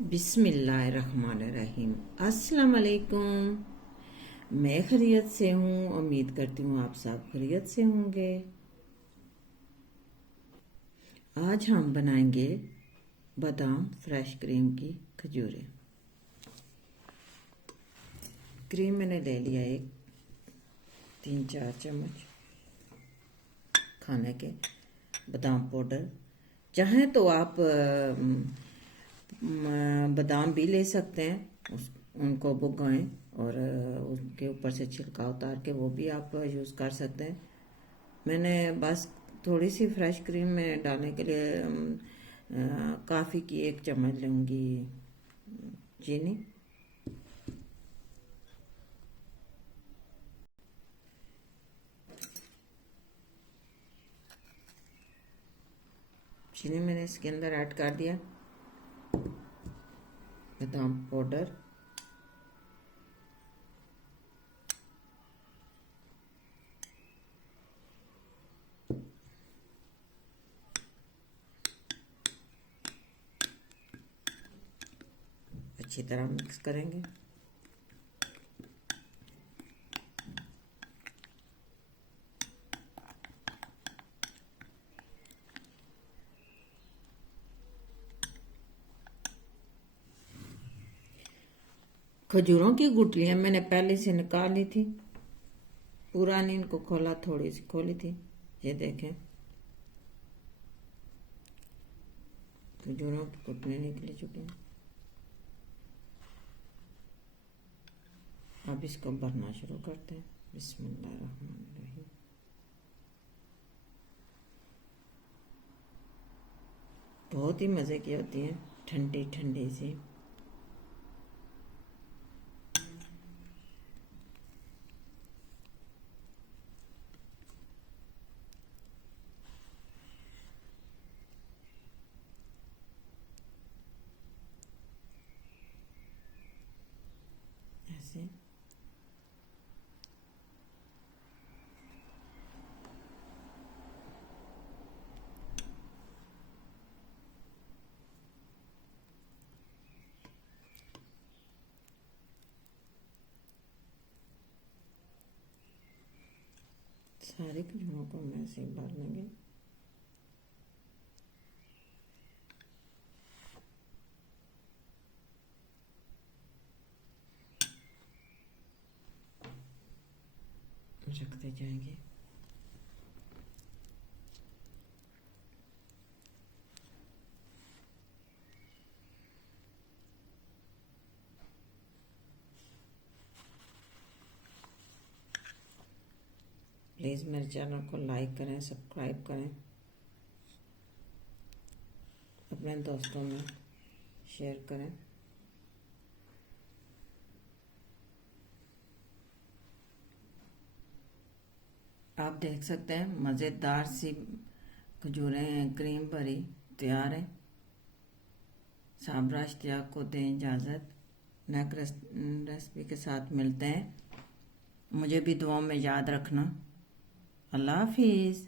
बिस्मिल्लाहिर्रहमानिर्रहीम। अस्सलाम वालेकुम। मैं खैरियत से हूँ, उम्मीद करती हूँ आप सब खैरियत से होंगे। आज हम बनाएंगे बादाम फ्रेश क्रीम की खजूरें। क्रीम मैंने ले लिया एक 3-4 चम्मच खाने के। बादाम पाउडर चाहें तो आप बादाम भी ले सकते हैं, उनको भिगोएं और उसके ऊपर से छिलका उतार के वो भी आप यूज़ कर सकते हैं। मैंने बस थोड़ी सी फ्रेश क्रीम में डालने के लिए काफ़ी की 1 चम्मच लूँगी चीनी। चीनी मैंने इसके अंदर ऐड कर दिया। बादाम पाउडर, अच्छी तरह मिक्स करेंगे। खजूरों की गुठलियाँ मैंने पहले से निकाल ली थी, पूरा नहीं इनको खोला, थोड़ी सी खोली थी। ये देखें, खजूरों की गुठलियाँ निकल चुकी हैं। अब इसको भरना शुरू करते हैं। बिस्मिल्लाहिर्रहमानिर्रहीम। बहुत ही मज़े की होती हैं, ठंडी ठंडी सी। ऐसे सारे खजूरों को हम ऐसे ही भर लेंगे। रखते जाएंगे। प्लीज़ मेरे चैनल को लाइक करें, सब्सक्राइब करें, अपने दोस्तों में शेयर करें। आप देख सकते हैं मज़ेदार सी खजूरें क्रीम भरी तैयार है। साबरा इश्तियाक को दें इजाज़त। नेक्स्ट रेसिपी के साथ मिलते हैं। मुझे भी दुआओं में याद रखना। अल्लाह हाफिज़।